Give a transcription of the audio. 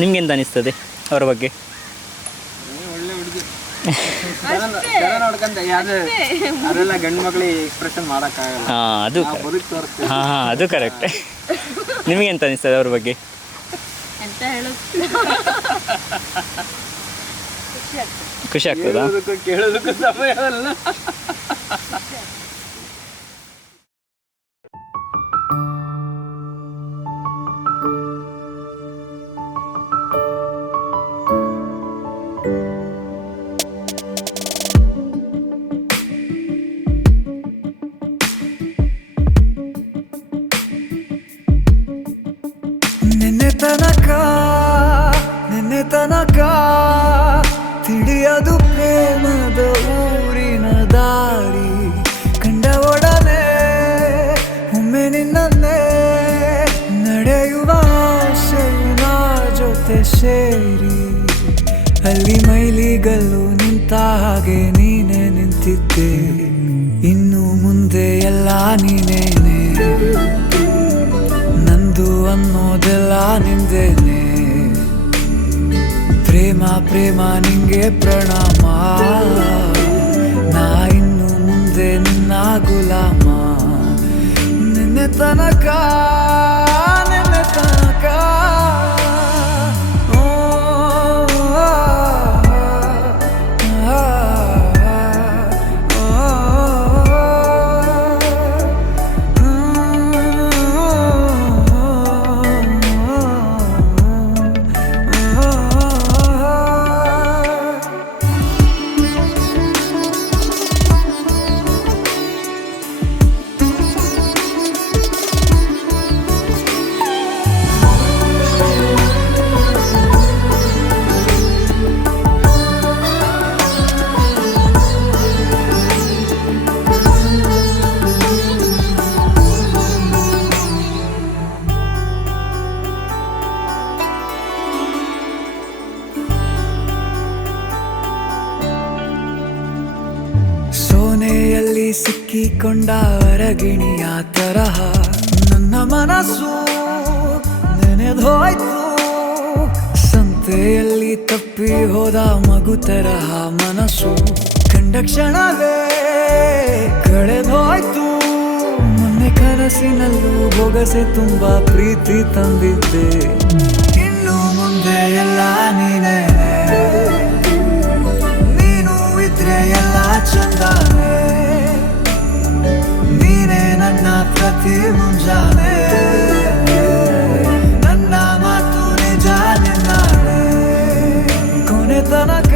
ನಿಮ್ಗೆಂತ ಅನಿಸ್ತದೆ ಅವರ ಬಗ್ಗೆ? ಒಳ್ಳೆ ಹುಡುಗಿ ನೋಡ್ಕೊಂತ ಅದೆಲ್ಲ ಗಂಡು ಮಕ್ಕಳಿಗೆ ಎಕ್ಸ್ಪ್ರೆಷನ್ ಮಾಡೋಕ್ಕಾಗಲ್ಲ. ಅದು ಬದುಕು ತೋರಿಸ್ತೀವಿ. ಅದು ಕರೆಕ್ಟ್. ನಿಮಗೆಂತ ಅನಿಸ್ತದೆ ಅವ್ರ ಬಗ್ಗೆ? ಅಂತ ಹೇಳೋದು ಖುಷಿ ಆಗ್ತದಾ? ಕೇಳೋದಕ್ಕೂ ಸಮಯ ಅಲ್ಲ. ನಿನ್ನೆ ತನಕ ತಿಳಿಯದು ಪ್ರೇಮದ ಊರಿನ ದಾರಿ, ಕಂಡ ಒಡನೆ ಒಮ್ಮೆ ನಿನ್ನೇ ನಡೆಯುವ ಆಸೆಯ ಜೊತೆ ಸೇರಿ, ಅಲ್ಲಿ ಮೈಲಿಗಲ್ಲು ನಿಂತ ಹಾಗೆ ನೀನೆ ನಿಂತಿದ್ದೆ, ಇನ್ನು ಮುಂದೆ ಎಲ್ಲ ನೀನೇನೆ, ನಂದು ಅನ್ನೋದೆಲ್ಲ ನಿಂದೇನೆ, ಪ್ರೇಮ ಪ್ರೇಮ ನಿಂಗೆ ಪ್ರಣಾಮ, ನಾ ಇನ್ನು ಮುಂದೆ ನಿನ್ನ ಗುಲಾಮ, ನಿನ್ನೆ ತನಕ ಸೋನೆಯಲ್ಲಿ ಸಿಕ್ಕಿಕೊಂಡ ಅರಗಿಣಿಯ ತರಹ ನನ್ನ ಮನಸ್ಸು ನೆನೆದೋಯ್ತು, ಸಂತೆಯಲ್ಲಿ ತಪ್ಪಿ ಹೋದ ಮಗು ತರಹ ಮನಸ್ಸು ಕಂಡ ಕ್ಷಣವೇ ಕಳೆದೋಯ್ತು, ಮೊನ್ನೆ ಕನಸಿನಲ್ಲೂ ಬೊಗಸೆ ತುಂಬಾ ಪ್ರೀತಿ ತಂದಿದ್ದೆ, ಇನ್ನು ಮುಂದೆ ಎಲ್ಲ ನೀನೇ, ನೀನು ಇದ್ರೆ ಎಲ್ಲ ಚಂದಾನೆ, ನೀನೇ ನನ್ನ ಪ್ರತಿ ಮುಂಜಾನೆ, ನನ್ನ ಮಾತು ನಿಜ ನಿನ್ನಾಳೆ, ಕೊನೆ ತನಕ